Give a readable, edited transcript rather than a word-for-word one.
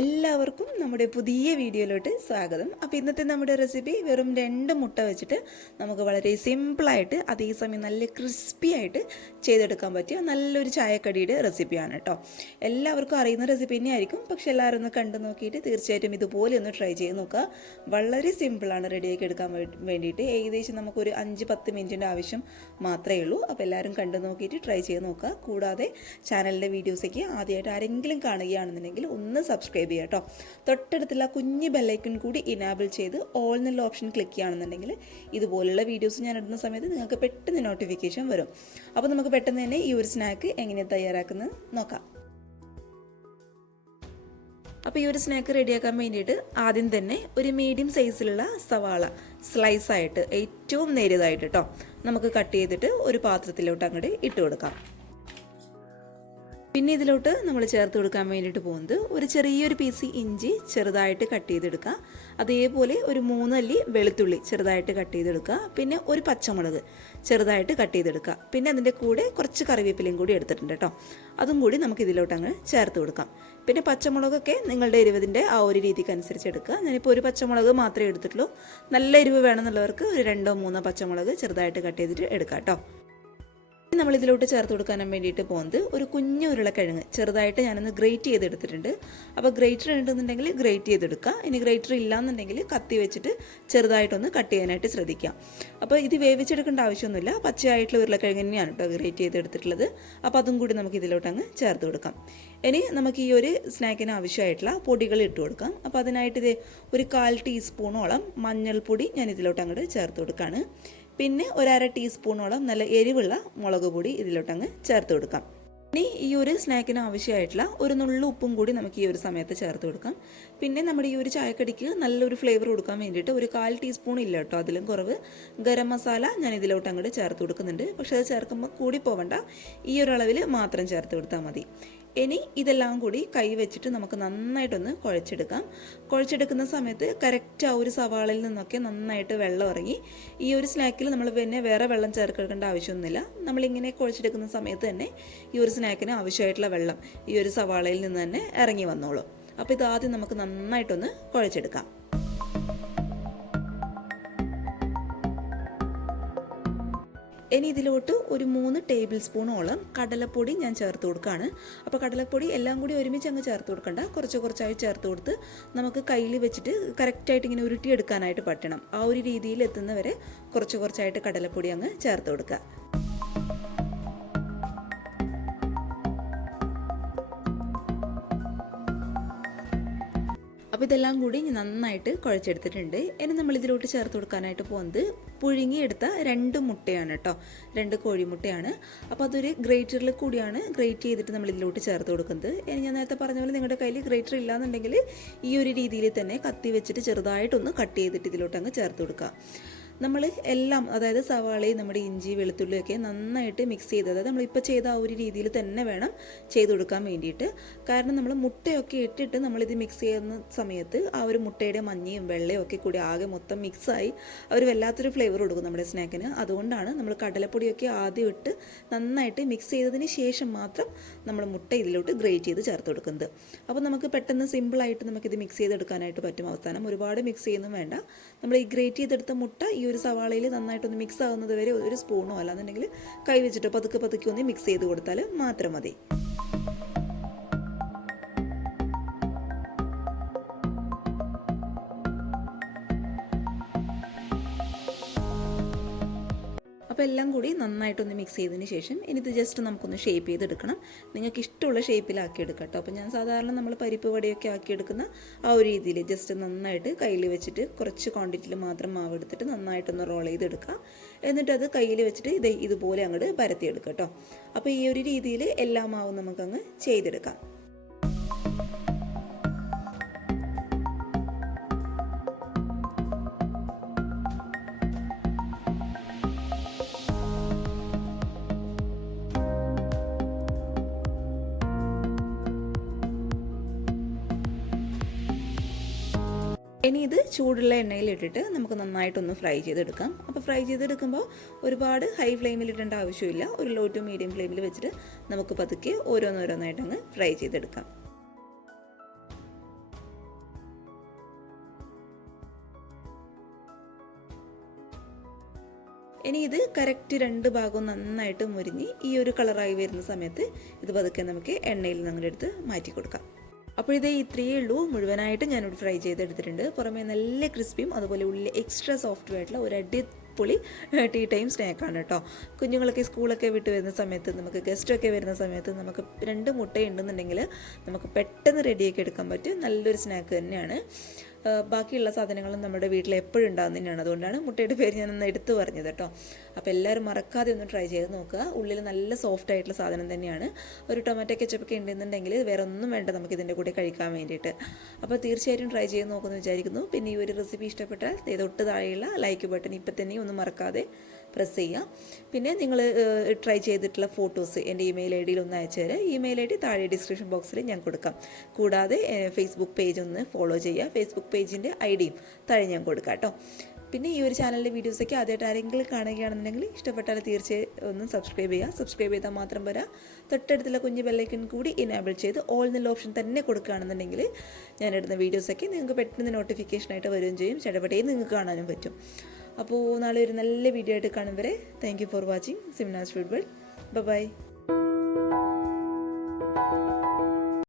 എല്ലാവർക്കും നമ്മുടെ പുതിയ വീഡിയോയിലോട്ട് സ്വാഗതം. അപ്പോൾ ഇന്നത്തെ നമ്മുടെ റെസിപ്പി വെറും 2 മുട്ട വെച്ചിട്ട് നമുക്ക് വളരെ സിമ്പിളായിട്ട് അതേസമയം നല്ല ക്രിസ്പി ആയിട്ട് ചെയ്തെടുക്കാൻ പറ്റിയ നല്ലൊരു ചായക്കടിയുടെ റെസിപ്പിയാണ് കേട്ടോ. എല്ലാവർക്കും അറിയുന്ന റെസിപ്പി തന്നെയായിരിക്കും, പക്ഷെ എല്ലാവരും ഒന്ന് കണ്ടു നോക്കിയിട്ട് തീർച്ചയായിട്ടും ഇതുപോലെ ഒന്ന് ട്രൈ ചെയ്ത് നോക്കുക. വളരെ സിമ്പിളാണ് റെഡിയാക്കി എടുക്കാൻ വേണ്ടിയിട്ട്. ഏകദേശം നമുക്കൊരു 5-10 മിനിറ്റിൻ്റെ ആവശ്യം മാത്രമേ ഉള്ളൂ. അപ്പോൾ എല്ലാവരും കണ്ടു നോക്കിയിട്ട് ട്രൈ ചെയ്ത് നോക്കുക. കൂടാതെ ചാനലിൻ്റെ വീഡിയോസൊക്കെ ആദ്യമായിട്ട് ആരെങ്കിലും കാണുകയാണെന്നുണ്ടെങ്കിൽ ഒന്ന് സബ്സ്ക്രൈബ് ചെയ്യുക കേട്ടോ. തൊട്ടടുത്തുള്ള കുഞ്ഞ് ബെല്ലൈക്കൺ കൂടി ഇനാബിൾ ചെയ്ത് ഓൾ എന്നുള്ള ഓപ്ഷൻ ക്ലിക്ക് ചെയ്യുകയാണെന്നുണ്ടെങ്കിൽ ഇതുപോലുള്ള വീഡിയോസ് ഞാൻ ഇടുന്ന സമയത്ത് നിങ്ങൾക്ക് പെട്ടെന്ന് നോട്ടിഫിക്കേഷൻ വരും. അപ്പോൾ നമുക്ക് പെട്ടെന്ന് തന്നെ ഈ ഒരു സ്നാക്ക് എങ്ങനെ തയ്യാറാക്കുന്നത് നോക്കാം. അപ്പോൾ ഈ ഒരു സ്നാക്ക് റെഡിയാക്കാൻ വേണ്ടിയിട്ട് ആദ്യം തന്നെ ഒരു മീഡിയം സൈസിലുള്ള സവാള സ്ലൈസായിട്ട് ഏറ്റവും നേരിയതായിട്ട് കേട്ടോ നമുക്ക് കട്ട് ചെയ്തിട്ട് ഒരു പാത്രത്തിലോട്ട് അങ്ങോട്ട് ഇട്ട് കൊടുക്കാം. പിന്നെ ഇതിലോട്ട് നമ്മൾ ചേർത്ത് കൊടുക്കാൻ വേണ്ടിയിട്ട് പോകുന്നത് ഒരു ചെറിയൊരു പീസ് ഇഞ്ചി ചെറുതായിട്ട് കട്ട് ചെയ്തെടുക്കുക. അതേപോലെ ഒരു 3 അല്ലി വെളുത്തുള്ളി ചെറുതായിട്ട് കട്ട് ചെയ്തെടുക്കുക. പിന്നെ ഒരു പച്ചമുളക് ചെറുതായിട്ട് കട്ട് ചെയ്തെടുക്കുക. പിന്നെ അതിൻ്റെ കൂടെ കുറച്ച് കറിവേപ്പിലയും കൂടി എടുത്തിട്ടുണ്ട് കേട്ടോ. അതും കൂടി നമുക്ക് ഇതിലോട്ട് അങ്ങ് ചേർത്ത് കൊടുക്കാം. പിന്നെ പച്ചമുളകൊക്കെ നിങ്ങളുടെ എരിവിൻ്റെ ആ ഒരു രീതിക്ക് അനുസരിച്ച് എടുക്കുക. ഞാനിപ്പോൾ ഒരു പച്ചമുളക് മാത്രമേ എടുത്തിട്ടുള്ളൂ. നല്ല എരിവ് വേണമെന്നുള്ളവർക്ക് ഒരു 2-3 പച്ചമുളക് ചെറുതായിട്ട് കട്ട് ചെയ്തിട്ട് എടുക്കാം കേട്ടോ. നമ്മൾ ഇതിലോട്ട് ചേർത്ത് കൊടുക്കാൻ വേണ്ടിയിട്ട് പോകുന്നത് ഒരു കുഞ്ഞു ഉരുളക്കിഴങ്ങ് ചെറുതായിട്ട് ഞാനൊന്ന് ഗ്രേറ്റ് ചെയ്തെടുത്തിട്ടുണ്ട്. അപ്പോൾ ഗ്രേറ്റർ ഉണ്ടെന്നുണ്ടെങ്കിൽ ഗ്രേറ്റ് ചെയ്തെടുക്കുക. ഇനി ഗ്രേറ്റർ ഇല്ലാന്നുണ്ടെങ്കിൽ കത്തി വെച്ചിട്ട് ചെറുതായിട്ടൊന്ന് കട്ട് ചെയ്യാനായിട്ട് ശ്രദ്ധിക്കാം. അപ്പോൾ ഇത് വേവിച്ചെടുക്കേണ്ട ആവശ്യമൊന്നുമില്ല, പച്ചയായിട്ടുള്ള ഉരുളക്കിഴങ്ങ് തന്നെയാണ് കേട്ടോ ഗ്രേറ്റ് ചെയ്തെടുത്തിട്ടുള്ളത്. അപ്പോൾ അതും കൂടി നമുക്ക് ഇതിലോട്ട് അങ്ങ് ചേർത്ത് കൊടുക്കാം. ഇനി നമുക്ക് ഈ ഒരു സ്നാക്കിന് ആവശ്യമായിട്ടുള്ള പൊടികൾ ഇട്ട് കൊടുക്കാം. അപ്പോൾ അതിനായിട്ട് ഇത് ഒരു 1/4 ടീസ്പൂണോളം മഞ്ഞൾപ്പൊടി ഞാൻ ഇതിലോട്ട് അങ്ങോട്ട് ചേർത്ത് കൊടുക്കുകയാണ്. പിന്നെ ഒരു 1/2 ടീസ്പൂണോളം നല്ല എരിവുള്ള മുളക് പൊടി ഇതിലോട്ടങ്ങ് ചേർത്ത് കൊടുക്കാം. ഇനി ഈ ഒരു സ്നാക്കിന് ആവശ്യമായിട്ടുള്ള ഒരു നുള്ളു ഉപ്പും കൂടി നമുക്ക് ഈ ഒരു സമയത്ത് ചേർത്ത് കൊടുക്കാം. പിന്നെ നമ്മുടെ ഈ ഒരു ചായക്കടിക്ക് നല്ലൊരു ഫ്ലേവർ കൊടുക്കാൻ വേണ്ടിയിട്ട് ഒരു 1/4 ടീസ്പൂൺ ഇല്ല കേട്ടോ, അതിലും കുറവ് ഗരം മസാല ഞാൻ ഇതിലോട്ട് അങ്ങോട്ട് ചേർത്ത് കൊടുക്കുന്നുണ്ട്. പക്ഷേ അത് ചേർക്കുമ്പോൾ കൂടി പോവണ്ട, ഈ ഒരു അളവിൽ മാത്രം ചേർത്ത് കൊടുത്താൽ മതി. ഇനി ഇതെല്ലാം കൂടി കൈ വെച്ചിട്ട് നമുക്ക് നന്നായിട്ടൊന്ന് കുഴച്ചെടുക്കാം. കുഴച്ചെടുക്കുന്ന സമയത്ത് കറക്റ്റ് ആ ഒരു സവാളയിൽ നിന്നൊക്കെ നന്നായിട്ട് വെള്ളം ഇറങ്ങി ഈ ഒരു സ്നാക്കിൽ നമ്മൾ പിന്നെ വേറെ വെള്ളം ചേർക്കേണ്ട ആവശ്യമൊന്നുമില്ല. നമ്മളിങ്ങനെ കുഴച്ചെടുക്കുന്ന സമയത്ത് തന്നെ ഈ ഒരു സ്നാക്കിന് ആവശ്യമായിട്ടുള്ള വെള്ളം ഈ ഒരു സവാളയിൽ നിന്ന് തന്നെ ഇറങ്ങി വന്നോളും. അപ്പോൾ ഇതാദ്യം നമുക്ക് നന്നായിട്ടൊന്ന് കുഴച്ചെടുക്കാം. ഇനി ഇതിലോട്ട് ഒരു 3 ടേബിൾ സ്പൂണോളം കടലപ്പൊടി ഞാൻ ചേർത്ത് കൊടുക്കുകയാണ്. അപ്പോൾ കടലപ്പൊടി എല്ലാം കൂടി ഒരുമിച്ച് അങ്ങ് ചേർത്ത് കൊടുക്കണ്ട, കുറച്ച് കുറച്ചായി ചേർത്ത് കൊടുത്ത് നമുക്ക് കയ്യിൽ വെച്ചിട്ട് കറക്റ്റായിട്ട് ഇങ്ങനെ ഉരുട്ടിയെടുക്കാനായിട്ട് പറ്റണം. ആ ഒരു രീതിയിൽ എത്തുന്നവരെ കുറച്ച് കുറച്ചായിട്ട് കടലപ്പൊടി അങ്ങ് ചേർത്ത് കൊടുക്കുക. അപ്പോൾ ഇതെല്ലാം കൂടി നന്നായിട്ട് കുഴച്ചെടുത്തിട്ടുണ്ട്. ഇനി നമ്മൾ ഇതിലോട്ട് ചേർത്ത് കൊടുക്കാനായിട്ട് പോകുന്നത് പുഴുങ്ങിയെടുത്ത 2 മുട്ടയാണ് കേട്ടോ, 2 കോഴിമുട്ടയാണ്. അപ്പോൾ അതൊരു ഗ്രേറ്ററിൽ കൂടിയാണ് ഗ്രേറ്റ് ചെയ്തിട്ട് നമ്മൾ ഇതിലോട്ട് ചേർത്ത് കൊടുക്കുന്നത്. ഇനി ഞാൻ നേരത്തെ പറഞ്ഞ പോലെ നിങ്ങളുടെ കയ്യിൽ ഗ്രേറ്റർ ഇല്ലാന്നുണ്ടെങ്കിൽ ഈ ഒരു രീതിയിൽ തന്നെ കത്തി വെച്ചിട്ട് ചെറുതായിട്ടൊന്ന് കട്ട് ചെയ്തിട്ട് ഇതിലോട്ട് അങ്ങ് ചേർത്ത് കൊടുക്കുക. നമ്മൾ എല്ലാം, അതായത് സവാളയും നമ്മുടെ ഇഞ്ചി വെളുത്തുള്ളിയൊക്കെ നന്നായിട്ട് മിക്സ് ചെയ്ത്, അതായത് നമ്മളിപ്പോൾ ചെയ്ത ആ ഒരു രീതിയിൽ തന്നെ വേണം ചെയ്ത് കൊടുക്കാൻ വേണ്ടിയിട്ട്. കാരണം നമ്മൾ മുട്ടയൊക്കെ ഇട്ടിട്ട് നമ്മളിത് മിക്സ് ചെയ്യുന്ന സമയത്ത് ആ ഒരു മുട്ടയുടെ മഞ്ഞയും വെള്ളയും ഒക്കെ കൂടി ആകെ മൊത്തം മിക്സായി അവർ വല്ലാത്തൊരു ഫ്ലേവർ കൊടുക്കും നമ്മുടെ സ്നാക്കിന്. അതുകൊണ്ടാണ് നമ്മൾ കടലപ്പൊടിയൊക്കെ ആദ്യം ഇട്ട് നന്നായിട്ട് മിക്സ് ചെയ്തതിന് ശേഷം മാത്രം നമ്മൾ മുട്ട ഇതിലോട്ട് ഗ്രേറ്റ് ചെയ്ത് ചേർത്ത് കൊടുക്കുന്നത്. അപ്പോൾ നമുക്ക് പെട്ടെന്ന് സിമ്പിളായിട്ട് നമുക്കിത് മിക്സ് ചെയ്തെടുക്കാനായിട്ട് പറ്റും. അവസാനം ഒരുപാട് മിക്സ് ചെയ്യുന്നു വേണ്ട. നമ്മൾ ഈ ഗ്രേറ്റ് ചെയ്തെടുത്ത മുട്ട ഈ ഒരു സവാളയിൽ നന്നായിട്ടൊന്ന് മിക്സ് ആവുന്നത് വരെ ഒരു സ്പൂണോ അല്ലാന്നുണ്ടെങ്കിൽ കൈ വെച്ചിട്ടോ പതുക്കെ ഒന്ന് മിക്സ് ചെയ്ത് കൊടുത്താൽ മാത്രം മതി. അപ്പോൾ എല്ലാം കൂടി നന്നായിട്ടൊന്ന് മിക്സ് ചെയ്തതിന് ശേഷം ഇനി ഇത് ജസ്റ്റ് നമുക്കൊന്ന് ഷേപ്പ് ചെയ്തെടുക്കണം. നിങ്ങൾക്ക് ഇഷ്ടമുള്ള ഷേപ്പിലാക്കി എടുക്കാം കേട്ടോ. അപ്പോൾ ഞാൻ സാധാരണ നമ്മൾ പരിപ്പ് വടയൊക്കെ ആക്കിയെടുക്കുന്ന ആ ഒരു രീതിയിൽ ജസ്റ്റ് നന്നായിട്ട് കയ്യിൽ വെച്ചിട്ട് കുറച്ച് ക്വാണ്ടിറ്റിയിൽ മാത്രം മാവ് എടുത്തിട്ട് നന്നായിട്ടൊന്ന് റോൾ ചെയ്തെടുക്കുക. എന്നിട്ട് അത് കയ്യിൽ വെച്ചിട്ട് ഇതുപോലെ അങ്ങോട്ട് പരത്തിയെടുക്കുക കേട്ടോ. അപ്പോൾ ഈ ഒരു രീതിയിൽ എല്ലാ മാവും നമുക്കങ്ങ് ചെയ്തെടുക്കാം. ഇനി ഇത് ചൂടുള്ള എണ്ണയിലിട്ടിട്ട് നമുക്ക് നന്നായിട്ടൊന്ന് ഫ്രൈ ചെയ്തെടുക്കാം. അപ്പോൾ ഫ്രൈ ചെയ്തെടുക്കുമ്പോൾ ഒരുപാട് ഹൈ ഫ്ലെയിമിൽ ഇടേണ്ട ആവശ്യമില്ല. ഒരു ലോ ടു മീഡിയം ഫ്ലെയിമിൽ വെച്ചിട്ട് നമുക്ക് പതുക്കെ ഓരോന്നോരോന്നായിട്ട് അങ്ങ് ഫ്രൈ ചെയ്തെടുക്കാം. ഇനി ഇത് കറക്റ്റ് 2 ഭാഗവും നന്നായിട്ട് മുരിഞ്ഞ് ഈ ഒരു കളറായി വരുന്ന സമയത്ത് ഇത് പതുക്കെ നമുക്ക് എണ്ണയിൽ നിന്ന് അങ്ങോട്ട് എടുത്ത് മാറ്റി കൊടുക്കാം. അപ്പോൾ ഇത് ഇത്രയേ ഉള്ളൂ. മുഴുവനായിട്ട് ഞാനിവിടെ ഫ്രൈ ചെയ്തെടുത്തിട്ടുണ്ട്. പുറമേ നല്ല ക്രിസ്പിയും അതുപോലെ ഉള്ളിൽ എക്സ്ട്രാ സോഫ്റ്റും ആയിട്ടുള്ള ഒരു അടിപൊളി ടീ ടൈം സ്നാക്കാണ് കേട്ടോ. കുഞ്ഞുങ്ങളൊക്കെ സ്കൂളൊക്കെ വിട്ട് വരുന്ന സമയത്ത്, നമുക്ക് ഗസ്റ്റൊക്കെ വരുന്ന സമയത്ത് നമുക്ക് 2 മുട്ട ഉണ്ടെന്നുണ്ടെങ്കിൽ നമുക്ക് പെട്ടെന്ന് റെഡിയാക്കി എടുക്കാൻ പറ്റും നല്ലൊരു സ്നാക്ക് തന്നെയാണ്. ബാക്കിയുള്ള സാധനങ്ങളും നമ്മുടെ വീട്ടിൽ എപ്പോഴും ഉണ്ടാകുന്ന തന്നെയാണ്. അതുകൊണ്ടാണ് മുട്ടയുടെ പേര് ഞാനൊന്ന് എടുത്തു പറഞ്ഞത് കേട്ടോ. അപ്പോൾ എല്ലാവരും മറക്കാതെ ഒന്ന് ട്രൈ ചെയ്ത് നോക്കുക. ഉള്ളിൽ നല്ല സോഫ്റ്റ് ആയിട്ടുള്ള സാധനം തന്നെയാണ്. ഒരു ടൊമാറ്റോ കെച്ചപ്പൊക്കെ ഉണ്ടെന്നുണ്ടെങ്കിൽ വേറെ ഒന്നും വേണ്ട നമുക്ക് ഇതിൻ്റെ കൂടെ കഴിക്കാൻ വേണ്ടിയിട്ട്. അപ്പോൾ തീർച്ചയായിട്ടും ട്രൈ ചെയ്ത് നോക്കുമെന്ന് വിചാരിക്കുന്നു. പിന്നെ ഈ ഒരു റെസിപ്പി ഇഷ്ടപ്പെട്ടാൽ തൊട്ട് താഴെയുള്ള ലൈക്ക് ബട്ടൺ ഇപ്പം തന്നെ ഒന്നും മറക്കാതെ പ്രസ് ചെയ്യാം. പിന്നെ നിങ്ങൾ ട്രൈ ചെയ്തിട്ടുള്ള ഫോട്ടോസ് എൻ്റെ ഇമെയിൽ ഐ ഡിയിൽ ഒന്ന് അയച്ചു തരാം. ഇമെയിൽ ഐ ഡി താഴെ ഡിസ്ക്രിപ്ഷൻ ബോക്സിൽ ഞാൻ കൊടുക്കാം. കൂടാതെ ഫേസ്ബുക്ക് പേജ് ഒന്ന് ഫോളോ ചെയ്യുക. ഫേസ്ബുക്ക് പേജിൻ്റെ ഐ ഡിയും താഴെ ഞാൻ കൊടുക്കാം കേട്ടോ. പിന്നെ ഈ ഒരു ചാനലിലെ വീഡിയോസൊക്കെ ആദ്യമായിട്ട് ആരെങ്കിലും കാണുകയാണെന്നുണ്ടെങ്കിൽ ഇഷ്ടപ്പെട്ടാൽ തീർച്ചയായും ഒന്ന് സബ്സ്ക്രൈബ് ചെയ്യുക. സബ്സ്ക്രൈബ് ചെയ്താൽ മാത്രം പോരാ, തൊട്ടടുത്തുള്ള കുഞ്ഞ് ബെല്ലൈക്കൺ കൂടി ഇനേബിൾ ചെയ്ത് ഓൾ എന്നുള്ള ഓപ്ഷൻ തന്നെ കൊടുക്കുകയാണെന്നുണ്ടെങ്കിൽ ഞാനിടുന്ന വീഡിയോസൊക്കെ നിങ്ങൾക്ക് പെട്ടെന്ന് നോട്ടിഫിക്കേഷനായിട്ട് വരികയും ചെയ്യും. ചടപടയും നിങ്ങൾക്ക് കാണാനും പറ്റും. അപ്പോൾ നാളെ ഒരു നല്ല വീഡിയോ ആയിട്ട് കാണും വരെ thank you for watching Simna's food world. By.